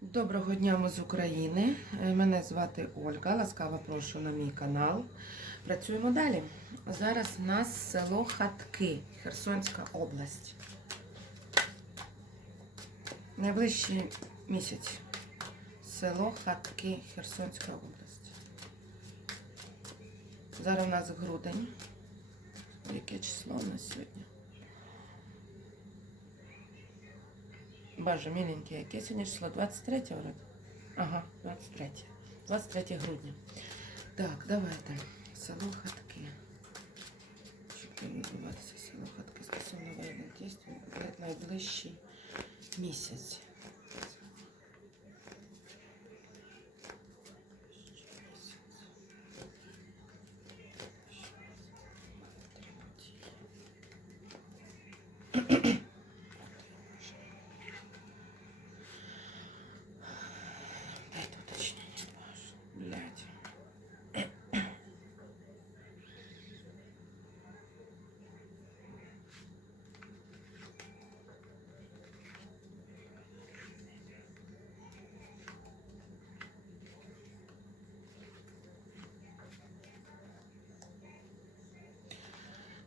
Доброго дня, ми з України. Е, Мене звати Ольга. Ласкаво прошу на мій канал. Працюємо далі. Зараз у нас село Хатки, Херсонська область. Найближчий місяць. Село Хатки, Херсонська область. Зараз у нас грудень. Яке число у нас сьогодні? Боже, миленьке, яке сьогодні число? 23 вроде? Ага, 23. 23 грудня. Так, давайте. Село Хатки. Щоб не називатися село Хатки стосовно воєнних дій найближчий місяць.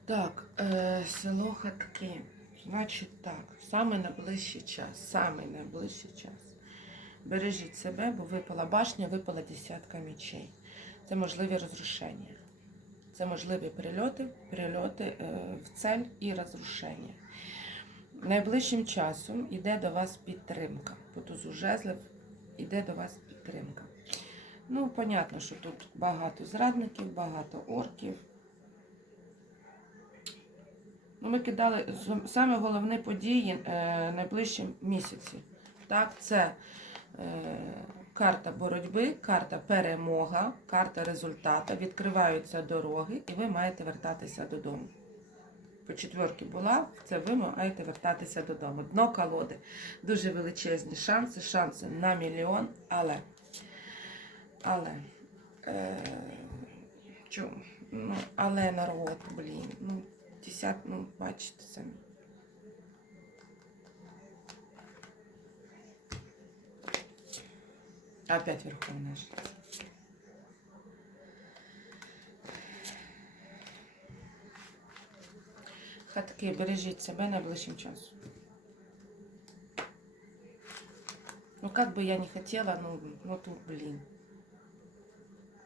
Так, е, село Хатки. Значить так, саме найближчий час, саме найближчий час. Бережіть себе, бо випала башня, випала десятка мечей. Це можливі розрушення. Це можливі прильоти, прильоти е, в цель і розрушення. Найближчим часом йде до вас підтримка. По тузу жезлів йде до вас підтримка. Ну, понятно, що тут багато зрадників, багато орків. Ну, ми кидали саме головні події е, найближчі місяці. Так, це е, карта боротьби, карта перемога, карта результату. Відкриваються дороги, і ви маєте вертатися додому. По четверки була, це ви маєте вертатися додому. Дно колоди. Дуже величезні шанси, шанси на мільйон, але. Але. Е, чому? Ну, але народ, блін. Ну, десят, ну, бачите самі. Опять Верховная Жрица. Хатки, бережіть себе найближчим часом. Ну, как бы я не хотела, ну, ну тут, блин.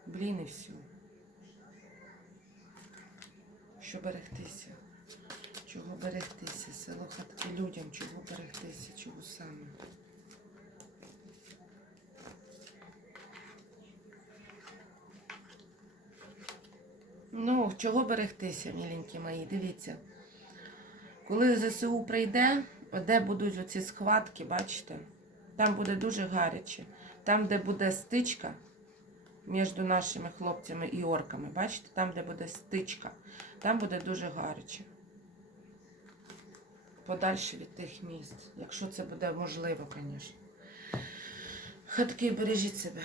Блін і все. Що берегтися? Чого берегтися? Село хатки людям, чого берегтися, чого саме? Ну, чого берегтися, міленькі мої, дивіться. Коли ЗСУ прийде, де будуть оці схватки, бачите? Там буде дуже гаряче. Там, де буде стичка між нашими хлопцями і орками, бачите, там, де буде стичка, там буде дуже гаряче. Подальше від тих міст, якщо це буде можливо, звісно. Хатки, бережіть себе.